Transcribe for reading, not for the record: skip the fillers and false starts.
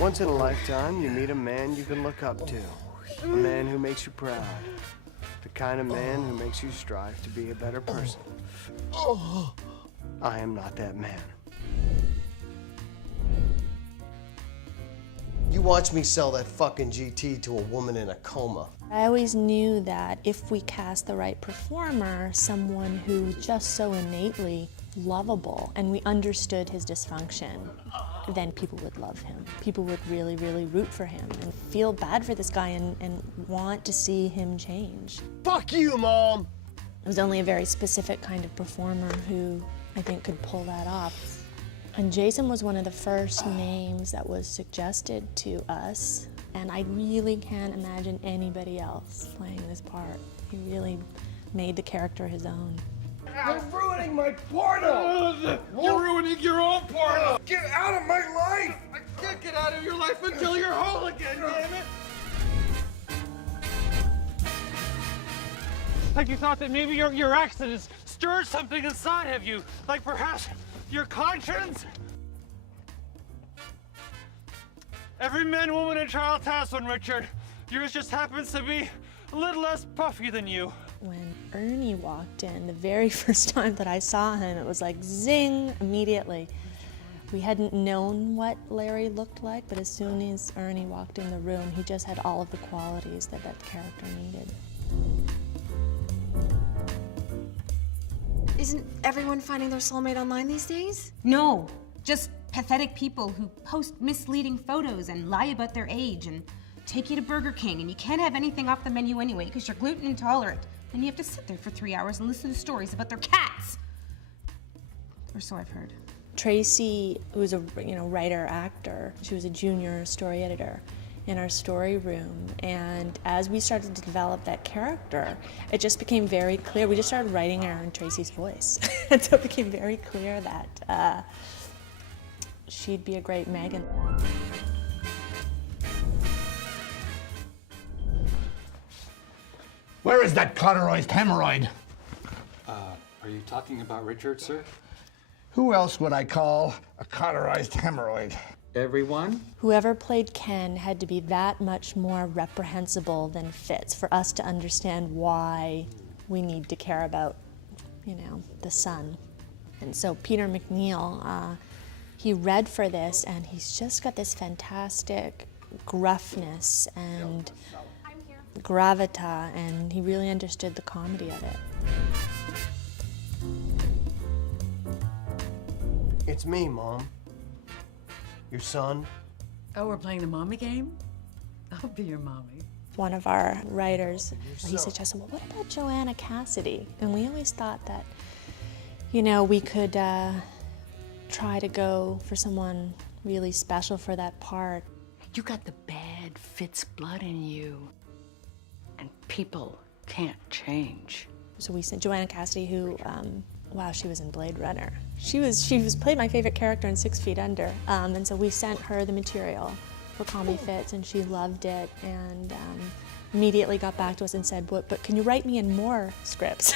Once in a lifetime, you meet a man you can look up to. A man who makes you proud. The kind of man who makes you strive to be a better person. I am not that man. You watch me sell that fucking GT to a woman in a coma. I always knew that if we cast the right performer, someone who just so innately lovable, and we understood his dysfunction, then people would love him. People would really, really root for him and feel bad for this guy and want to see him change. Fuck you, Mom! It was only a very specific kind of performer who I think could pull that off. And Jason was one of the first names that was suggested to us, and I really can't imagine anybody else playing this part. He really made the character his own. You're ruining my porno! You're ruining your own porno! Get out of my life! I can't get out of your life until you're whole again, damn it! Like you thought that maybe your accidents stirred something inside of you, like perhaps your conscience? Every man, woman, and child has one, Richard. Yours just happens to be a little less puffy than you. When Ernie walked in, the very first time that I saw him, it was like zing, immediately. We hadn't known what Larry looked like, but as soon as Ernie walked in the room, he just had all of the qualities that that character needed. Isn't everyone finding their soulmate online these days? No, just pathetic people who post misleading photos and lie about their age and take you to Burger King, and you can't have anything off the menu anyway because you're gluten intolerant. And you have to sit there for 3 hours and listen to stories about their cats. Or so I've heard. Tracy, who was a writer-actor, she was a junior story editor in our story room, and as we started to develop that character, it just became very clear. We just started writing her in Tracy's voice. And so it became very clear that she'd be a great Meghan. Where is that cauterized hemorrhoid? Are you talking about Richard, sir? Who else would I call a cauterized hemorrhoid? Everyone? Whoever played Ken had to be that much more reprehensible than Fitz for us to understand why we need to care about, the son. And so Peter MacNeill, he read for this, and he's just got this fantastic gruffness and gravita, and he really understood the comedy of it. It's me, Mom. Your son. Oh, we're playing the mommy game? I'll be your mommy. One of our writers, he suggested, well, what about Joanna Cassidy? And we always thought that, we could try to go for someone really special for that part. You got the bad Fitz blood in you. And people can't change. So we sent Joanna Cassidy, who, wow, she was in Blade Runner. She played my favorite character in 6 Feet Under, and so we sent her the material for Call Me Fitz, and she loved it, and immediately got back to us and said, but can you write me in more scripts?